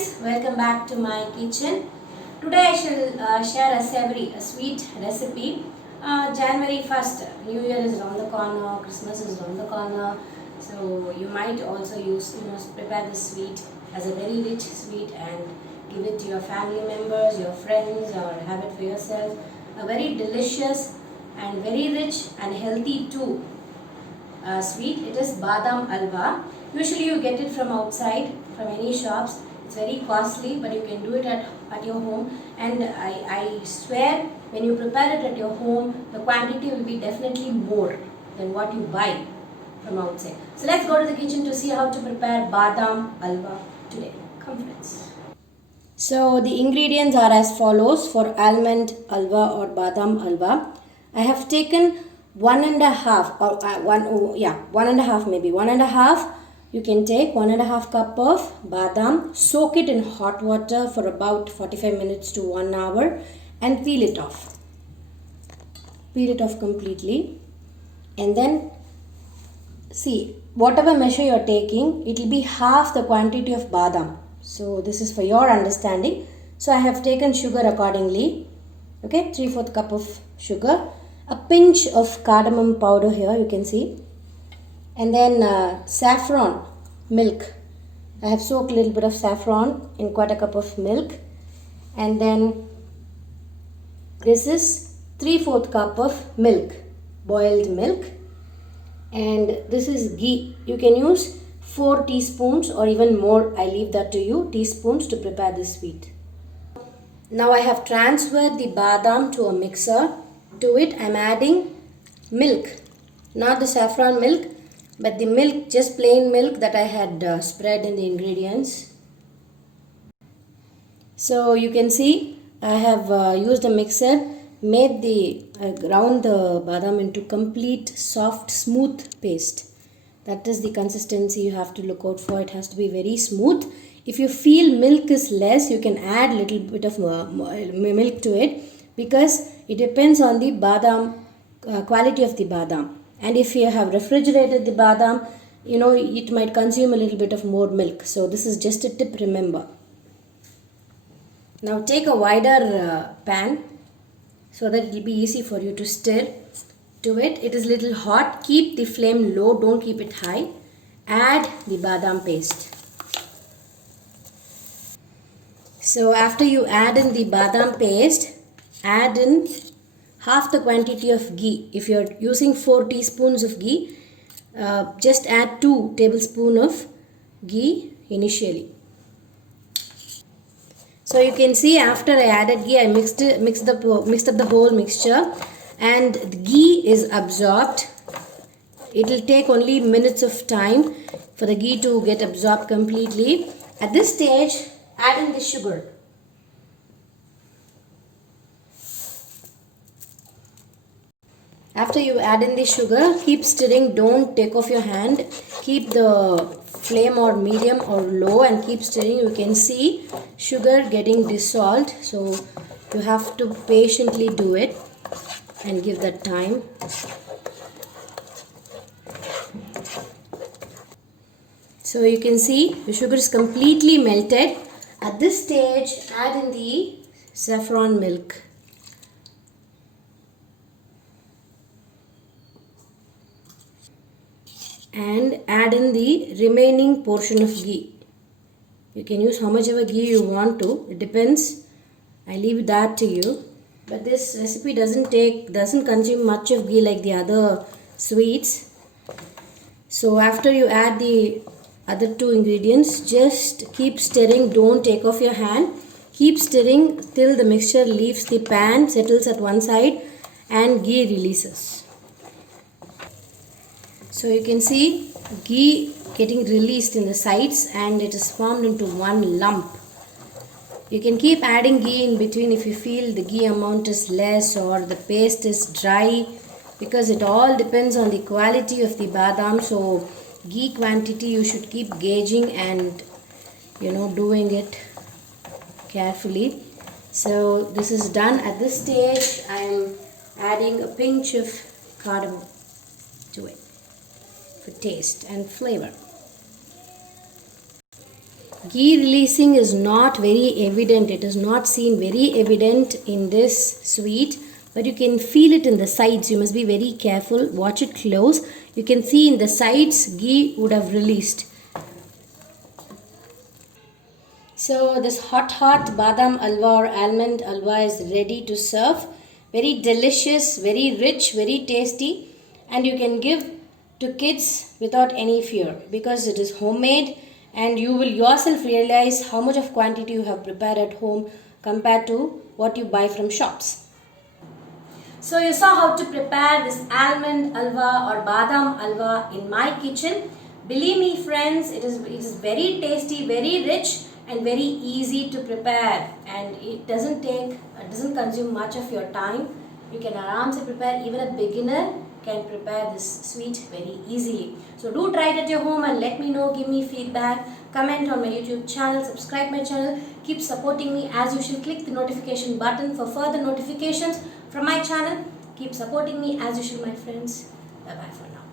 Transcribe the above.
friends, welcome back to my kitchen. Today I shall share a sweet recipe. January 1st, New Year is around the corner, Christmas is around the corner. So you might also prepare this sweet as a very rich sweet and give it to your family members, your friends, or have it for yourself. A very delicious and very rich and healthy too sweet. It is badam alwa. Usually you get it from outside, from any shops. It's very costly, but you can do it at your home. And I swear, when you prepare it at your home, the quantity will be definitely more than what you buy from outside. So let's go to the kitchen to see how to prepare badam alwa today. Come friends. So the ingredients are as follows for almond alwa or badam alwa. I have taken 1.5 or 1.5 maybe 1.5. You can take 1.5 cup of badam, soak it in hot water for about 45 minutes to 1 hour and peel it off. Peel it off completely, and then see, whatever measure you are taking, it will be half the quantity of badam. So this is for your understanding. So I have taken sugar accordingly. Okay, 3/4 cup of sugar, a pinch of cardamom powder here, you can see, and then saffron milk. I have soaked a little bit of saffron in quite a cup of milk, and then this is 3/4 cup of milk, boiled milk, and this is ghee. You can use 4 teaspoons or even more. I leave that to you, teaspoons, to prepare this sweet. Now I have transferred the badam to a mixer. To it I am adding milk, not the saffron milk, but the milk, just plain milk that I had spread in the ingredients. So you can see I have used a mixer, made the ground the badam into complete soft smooth paste. That is the consistency you have to look out for. It has to be very smooth. If you feel milk is less, you can add little bit of milk to it, because it depends on the badam quality of the badam. And if you have refrigerated the badam, it might consume a little bit of more milk. So this is just a tip, remember. Now take a wider pan so that it will be easy for you to stir. To it, it is little hot. Keep the flame low, don't keep it high. Add the badam paste. So after you add in the badam paste, add in half the quantity of ghee. If you are using 4 teaspoons of ghee, just add 2 tablespoons of ghee initially. So you can see after I added ghee, I mixed up the whole mixture, and the ghee is absorbed. It will take only minutes of time for the ghee to get absorbed completely. At this stage, add in the sugar. After you add in the sugar, keep stirring, don't take off your hand. Keep the flame or medium or low and keep stirring. You can see sugar getting dissolved, so you have to patiently do it and give that time. So you can see the sugar is completely melted. At this stage, add in the saffron milk. And add in the remaining portion of ghee. You can use how much ever ghee you want to. It depends. I leave that to you. But this recipe doesn't consume much of ghee like the other sweets. So after you add the other 2 ingredients, just keep stirring. Don't take off your hand. Keep stirring till the mixture leaves the pan, settles at one side, and ghee releases. So you can see ghee getting released in the sides and it is formed into one lump. You can keep adding ghee in between if you feel the ghee amount is less or the paste is dry, because it all depends on the quality of the badam. So ghee quantity you should keep gauging and doing it carefully. So this is done. At this stage I am adding a pinch of cardamom to it for taste and flavor. Ghee releasing is not very evident. It is not seen very evident in this sweet, but you can feel it in the sides. You must be very careful. Watch it close. You can see in the sides ghee would have released. So this hot badam alwa or almond alwa is ready to serve. Very delicious, very rich, very tasty, and you can give to kids without any fear because it is homemade, and you will yourself realize how much of quantity you have prepared at home compared to what you buy from shops. So you saw how to prepare this almond alwa or badam alwa in my kitchen. Believe me friends, it is very tasty, very rich, and very easy to prepare, and it doesn't consume much of your time. You can aramse prepare. Even a beginner can prepare this sweet very easily. So do try it at your home and let me know. Give me feedback. Comment on my YouTube channel. Subscribe my channel. Keep supporting me as usual. Click the notification button for further notifications from my channel. Keep supporting me as usual, my friends. Bye bye for now.